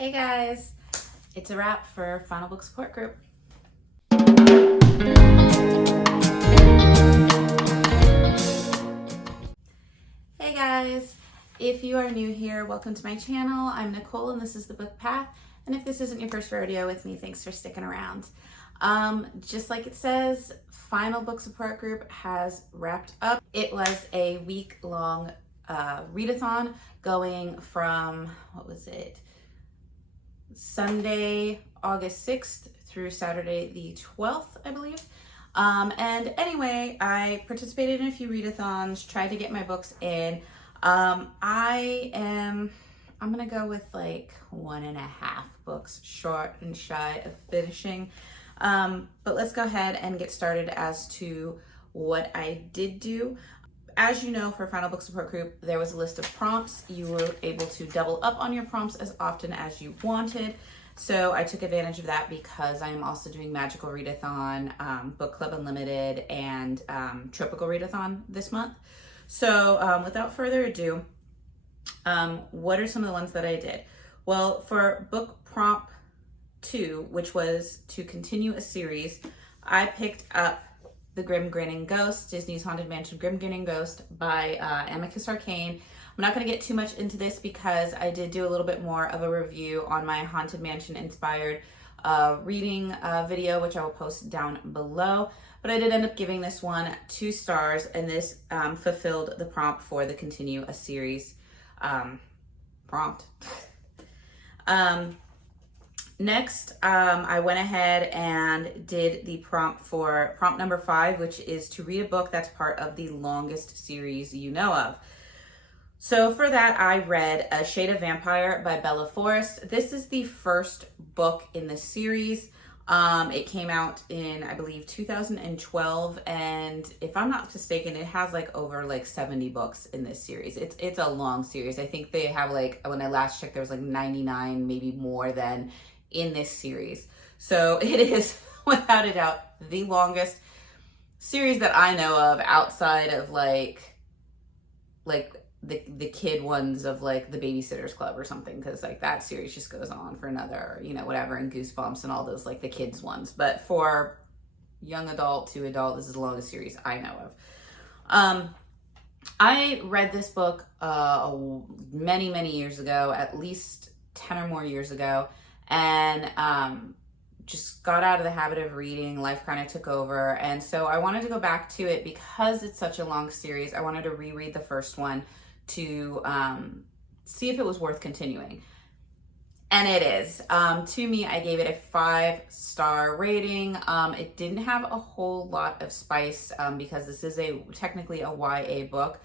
Hey guys, it's a wrap for Final Book Support Group. Hey guys, if you are new here, welcome to my channel. I'm Nicole and this is The Book Path. And if this isn't your first rodeo with me, thanks for sticking around. Just like it says, Final Book Support Group has wrapped up. It was a week-long readathon going from, Sunday, August 6th through Saturday the 12th, I believe. And anyway, I participated in a few readathons, tried to get my books in. I'm gonna go with like 1.5 books short and shy of finishing. But let's go ahead and get started as to what I did do. As you know, for Final Book Support Group, there was a list of prompts. You were able to double up on your prompts as often as you wanted. So I took advantage of that because I'm also doing Magical Readathon, Book Club Unlimited, and Tropical Readathon this month. So without further ado, what are some of the ones that I did? Well, for book prompt 2, which was to continue a series, I picked up The Grim Grinning Ghost, Disney's Haunted Mansion Grim Grinning Ghost by Amicus Arcane. I'm not going to get too much into this because I did do a little bit more of a review on my Haunted Mansion inspired reading video, which I will post down below. But I did end up giving this one 2 stars, and this fulfilled the prompt for the continue a series prompt. Next, I went ahead and did the prompt for prompt number 5, which is to read a book that's part of the longest series you know of. So for that, I read A Shade of Vampire by Bella Forrest. This is the first book in the series. It came out in, I believe, 2012, and if I'm not mistaken, it has like over like 70 books in this series. It's a long series. I think they have like, when I last checked, there was like 99, maybe more than in this series. So it is without a doubt the longest series that I know of outside of like the kid ones of like the Babysitter's Club or something, because like that series just goes on for another, whatever, and Goosebumps and all those like the kids ones. But for young adult to adult, this is the longest series I know of. I read this book many years ago, at least 10 or more years ago, and just got out of the habit of reading. Life kind of took over, and so I wanted to go back to it because it's such a long series. I wanted to reread the first one to see if it was worth continuing, and it is. To me, I gave it a 5-star rating. It didn't have a whole lot of spice because this is technically a YA book,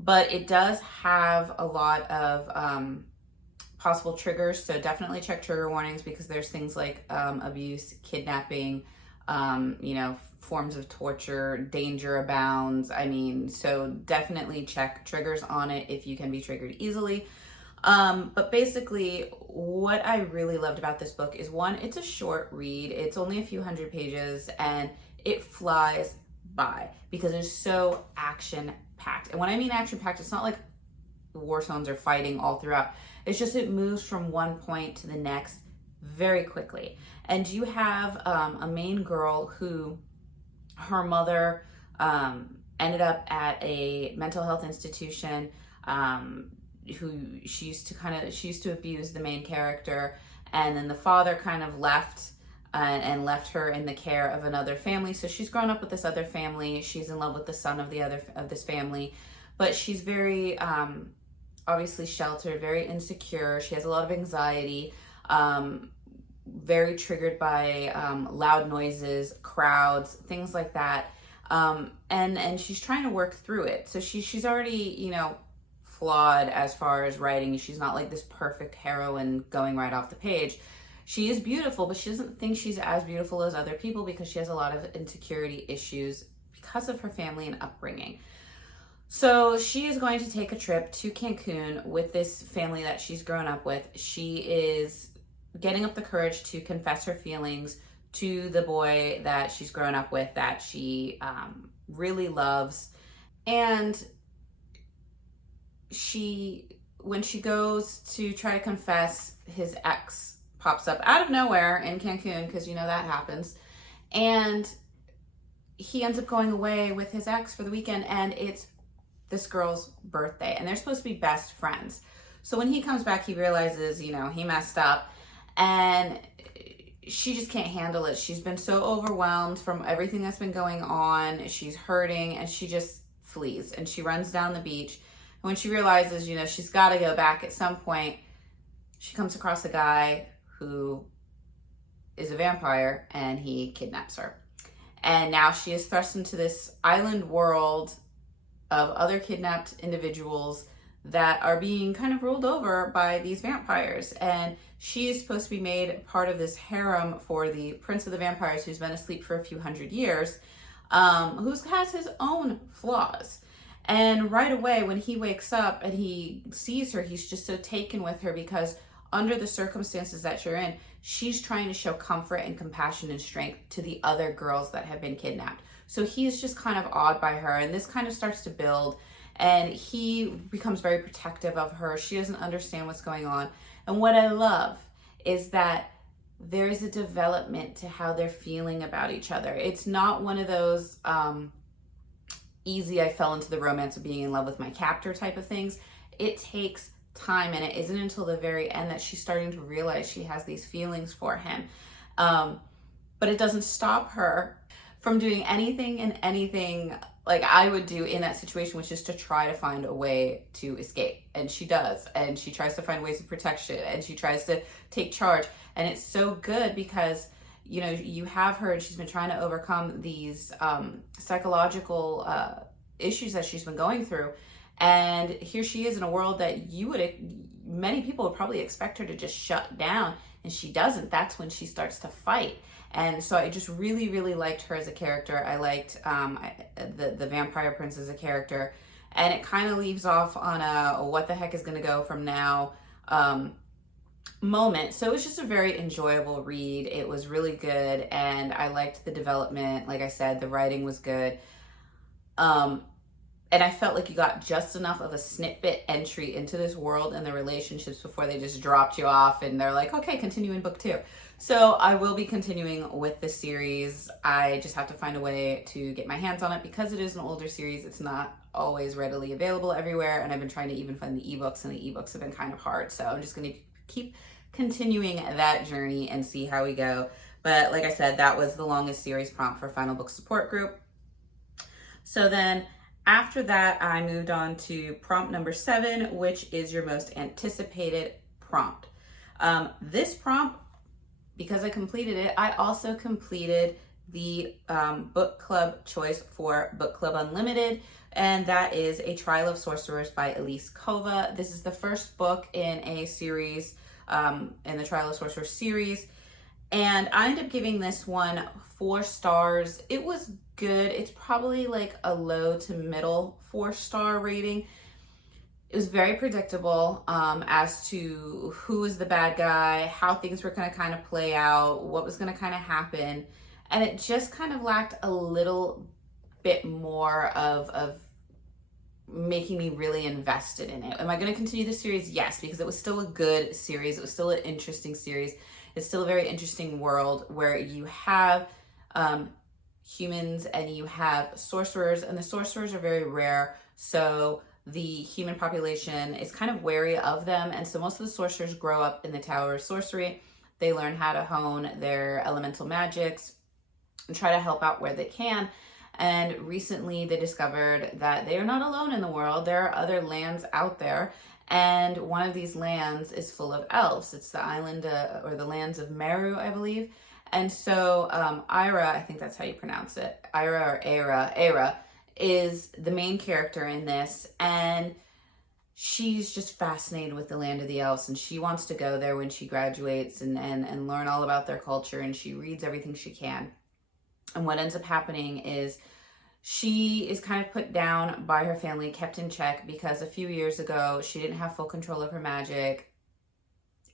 but it does have a lot of possible triggers, so definitely check trigger warnings because there's things like abuse, kidnapping, forms of torture, danger abounds. So definitely check triggers on it if you can be triggered easily. But basically, what I really loved about this book is, one, it's a short read. It's only a few hundred pages, and it flies by because it's so action-packed. And when I mean action-packed, it's not like war zones are fighting all throughout. It's just it moves from one point to the next very quickly. And you have a main girl who, her mother ended up at a mental health institution, who she used to abuse the main character, and then the father kind of left and left her in the care of another family. So she's grown up with this other family. She's in love with the son of this family, but she's very obviously sheltered, very insecure. She has a lot of anxiety, very triggered by loud noises, crowds, things like that. And she's trying to work through it. So she's already, flawed as far as writing. She's not like this perfect heroine going right off the page. She is beautiful, but she doesn't think she's as beautiful as other people because she has a lot of insecurity issues because of her family and upbringing. So she is going to take a trip to Cancun with this family that she's grown up with. She is getting up the courage to confess her feelings to the boy that she's grown up with, that she really loves. And she when she goes to try to confess, his ex pops up out of nowhere in Cancun, because you know that happens. And he ends up going away with his ex for the weekend, and it's this girl's birthday, and they're supposed to be best friends. So when he comes back, he realizes, he messed up, and she just can't handle it. She's been so overwhelmed from everything that's been going on. She's hurting, and she just flees, and she runs down the beach. And when she realizes, she's got to go back at some point, she comes across a guy who is a vampire, and he kidnaps her. And now she is thrust into this island world of other kidnapped individuals that are being kind of ruled over by these vampires. And she is supposed to be made part of this harem for the prince of the vampires, who's been asleep for a few hundred years, who has his own flaws. And right away, when he wakes up and he sees her, he's just so taken with her, because under the circumstances that you're in, she's trying to show comfort and compassion and strength to the other girls that have been kidnapped. So he's just kind of awed by her, and this kind of starts to build, and he becomes very protective of her. She doesn't understand what's going on. And what I love is that there is a development to how they're feeling about each other. It's not one of those easy, I fell into the romance of being in love with my captor type of things. It takes time, and it isn't until the very end that she's starting to realize she has these feelings for him. But it doesn't stop her from doing anything like I would do in that situation, which is to try to find a way to escape. And she does. And she tries to find ways of protection, and she tries to take charge. And it's so good because, you have her, and she's been trying to overcome these psychological issues that she's been going through. And here she is in a world that many people would probably expect her to just shut down, and she doesn't. That's when she starts to fight. And so I just really, really liked her as a character. I liked the vampire prince as a character. And it kind of leaves off on a what the heck is going to go from now moment. So it was just a very enjoyable read. It was really good, and I liked the development. Like I said, the writing was good. And I felt like you got just enough of a snippet entry into this world and the relationships before they just dropped you off and they're like, okay, continue in book 2. So I will be continuing with the series. I just have to find a way to get my hands on it, because it is an older series. It's not always readily available everywhere, and I've been trying to even find the ebooks, and the ebooks have been kind of hard. So I'm just going to keep continuing that journey and see how we go. But like I said, that was the longest series prompt for Final Book Support Group. So then after that, I moved on to prompt number 7, which is your most anticipated prompt. This prompt, because I completed it, I also completed the book club choice for Book Club Unlimited, and that is A Trial of Sorcerers by Elise Kova. This is the first book in a series, in the Trial of Sorcerers series, and I ended up giving this one 4 stars. It was good. It's probably like a low to middle 4-star rating. It was very predictable as to who was the bad guy, how things were going to kind of play out, what was going to kind of happen. And it just kind of lacked a little bit more of making me really invested in it. Am I going to continue the series? Yes, because it was still a good series. It was still an interesting series. It's still a very interesting world where you have humans and you have sorcerers, and the sorcerers are very rare. So the human population is kind of wary of them. And so most of the sorcerers grow up in the Tower of Sorcery. They learn how to hone their elemental magics and try to help out where they can. And recently they discovered that they are not alone in the world. There are other lands out there. And one of these lands is full of elves. It's the island or the lands of Meru, I believe. And so Ira, I think that's how you pronounce it, Ira or Era is the main character in this. And she's just fascinated with the land of the elves, and she wants to go there when she graduates and learn all about their culture, and she reads everything she can. And what ends up happening is she is kind of put down by her family, kept in check, because a few years ago she didn't have full control of her magic,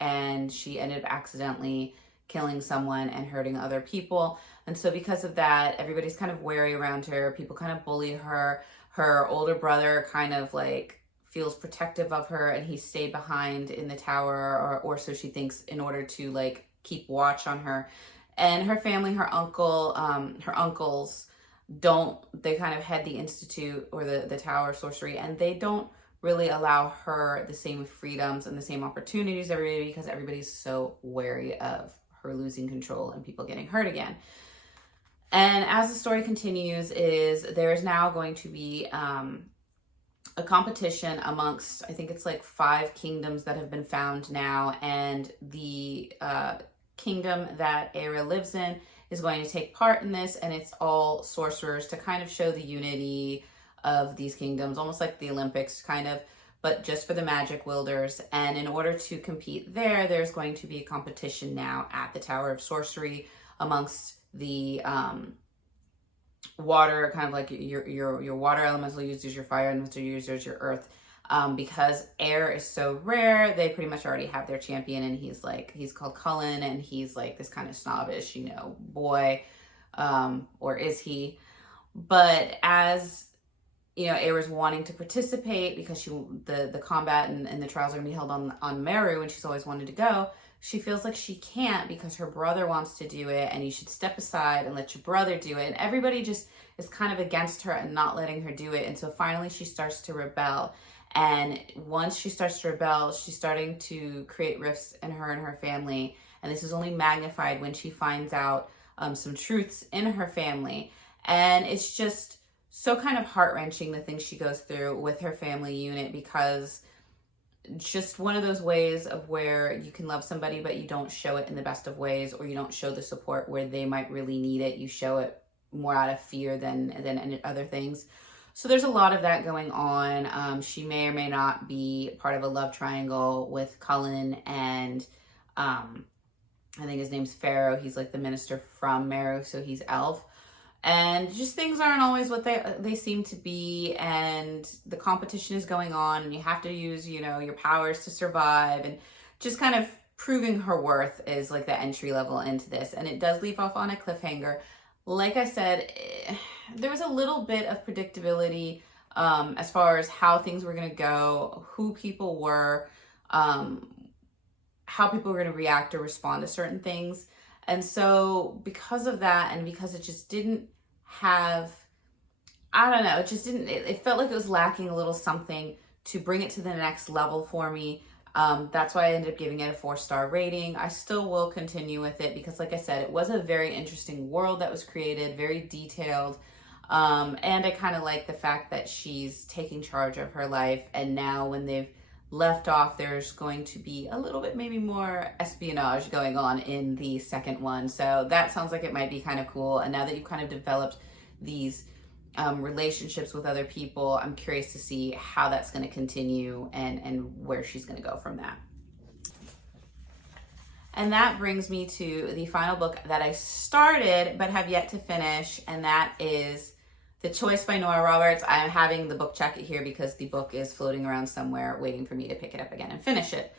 and she ended up accidentally killing someone and hurting other people. And so because of that, everybody's kind of wary around her. People kind of bully her. Her older brother kind of like feels protective of her, and he stayed behind in the tower, or so she thinks, in order to like keep watch on her. And her family, her uncles don't, they kind of head the institute or the tower of sorcery, and they don't really allow her the same freedoms and the same opportunities as everybody, because everybody's so wary of her losing control and people getting hurt again. And as the story continues, there is now going to be a competition amongst, I think it's like 5 kingdoms that have been found now, and the kingdom that Era lives in is going to take part in this, and it's all sorcerers to kind of show the unity of these kingdoms, almost like the Olympics kind of, but just for the magic wielders. And in order to compete there's going to be a competition now at the Tower of Sorcery amongst the water, kind of like your water elemental users, your fire elemental users, your earth. Because air is so rare, they pretty much already have their champion, and he's called Cullen, and he's like this kind of snobbish, boy, or is he? But as Era's wanting to participate because the combat and the trials are gonna be held on Meru, and she's always wanted to go. She feels like she can't because her brother wants to do it, and you should step aside and let your brother do it. And everybody just is kind of against her and not letting her do it. And so finally she starts to rebel. And once she starts to rebel, she's starting to create rifts in her and her family. And this is only magnified when she finds out some truths in her family. And it's just so kind of heart-wrenching, the things she goes through with her family unit, because just one of those ways of where you can love somebody, but you don't show it in the best of ways, or you don't show the support where they might really need it. You show it more out of fear than other things. So there's a lot of that going on. She may or may not be part of a love triangle with Cullen, and I think his name's Pharaoh. He's like the minister from Meru, so he's elf. And just things aren't always what they seem to be, and the competition is going on, and you have to use, your powers to survive, and just kind of proving her worth is like the entry level into this. And it does leave off on a cliffhanger. Like I said, there was a little bit of predictability as far as how things were going to go, who people were, how people were going to react or respond to certain things. And so because of that, and because it just didn't have, I don't know, it felt like it was lacking a little something to bring it to the next level for me. That's why I ended up giving it a 4-star rating. I still will continue with it because, like I said, it was a very interesting world that was created, very detailed. And I kind of like the fact that she's taking charge of her life. And now when they've left off, there's going to be a little bit maybe more espionage going on in the second one. So that sounds like it might be kind of cool. And now that you've kind of developed these relationships with other people, I'm curious to see how that's going to continue and where she's going to go from that. And that brings me to the final book that I started but have yet to finish, and that is The Choice by Nora Roberts. I'm having the book check it here because the book is floating around somewhere waiting for me to pick it up again and finish it.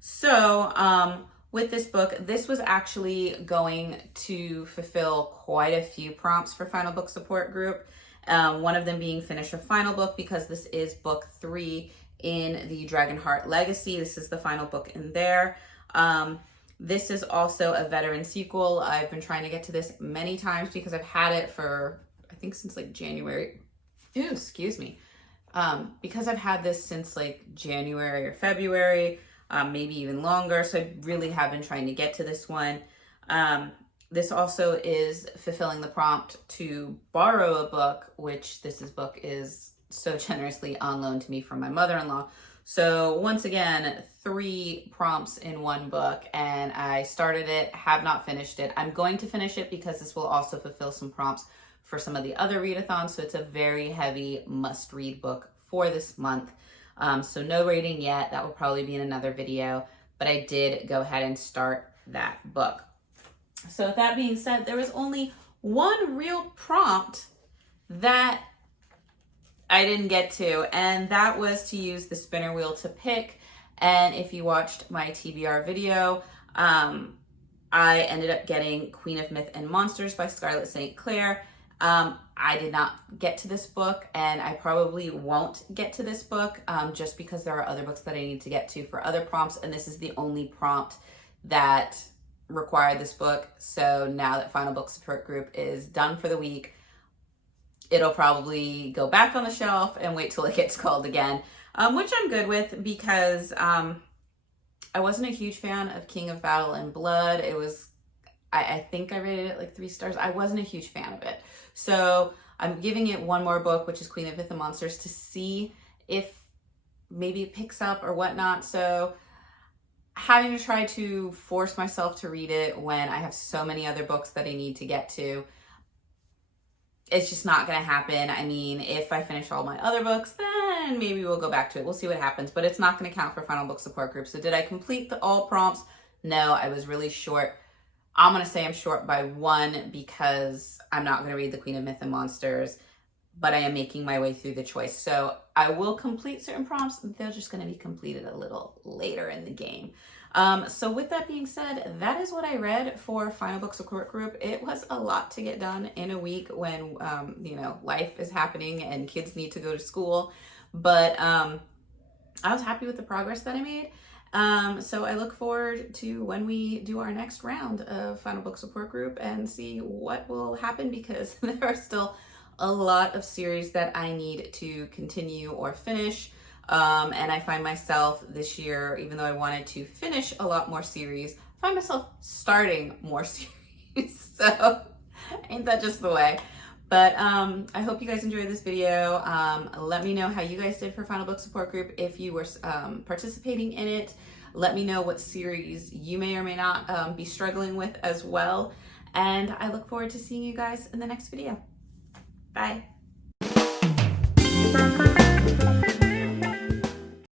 So with this book, this was actually going to fulfill quite a few prompts for Final Book Support Group. One of them being finish your final book, because this is book 3 in the Dragonheart Legacy. This is the final book in there. This is also a veteran sequel. I've been trying to get to this many times because I've had it for, I think, since like January. Ooh, excuse me. Because I've had this since like January or February, maybe even longer. So I really have been trying to get to this one. This also is fulfilling the prompt to borrow a book, which this book is so generously on loan to me from my mother-in-law. So once again, 3 prompts in one book, and I started it, have not finished it. I'm going to finish it because this will also fulfill some prompts for some of the other readathons. So it's a very heavy must-read book for this month. So no rating yet. That will probably be in another video, but I did go ahead and start that book. So with that being said, there was only one real prompt that I didn't get to, and that was to use the spinner wheel to pick. And if you watched my T.B.R. video, I ended up getting Queen of Myth and Monsters by Scarlett St. Clair. I did not get to this book, and I probably won't get to this book just because there are other books that I need to get to for other prompts, and this is the only prompt that required this book. So now that Final Book Support Group is done for the week, it'll probably go back on the shelf and wait till it gets called again, which I'm good with because I wasn't a huge fan of King of Battle and Blood. It was, I think I rated it like 3 stars. I wasn't a huge fan of it. So I'm giving it one more book, which is Queen of Myth and Monsters, to see if maybe it picks up or whatnot. So having to try to force myself to read it when I have so many other books that I need to get to, it's just not going to happen. I mean, if I finish all my other books, then maybe we'll go back to it. We'll see what happens, but it's not going to count for Final Book Support Group. So did I complete all prompts? No, I was really short. I'm going to say I'm short by 1 because I'm not going to read the Queen of Myth and Monsters, but I am making my way through the choice. So I will complete certain prompts. They're just going to be completed a little later in the game. So with that being said, that is what I read for Final Book Support Group. It was a lot to get done in a week when, you know, life is happening and kids need to go to school. But I was happy with the progress that I made. So I look forward to when we do our next round of Final Book Support Group and see what will happen, because there are still a lot of series that I need to continue or finish. And I find myself this year, even though I wanted to finish a lot more series, I find myself starting more series. So ain't that just the way? But I hope you guys enjoyed this video. Let me know how you guys did for Final Book Support Group if you were participating in it. Let me know what series you may or may not be struggling with as well. And I look forward to seeing you guys in the next video. Bye.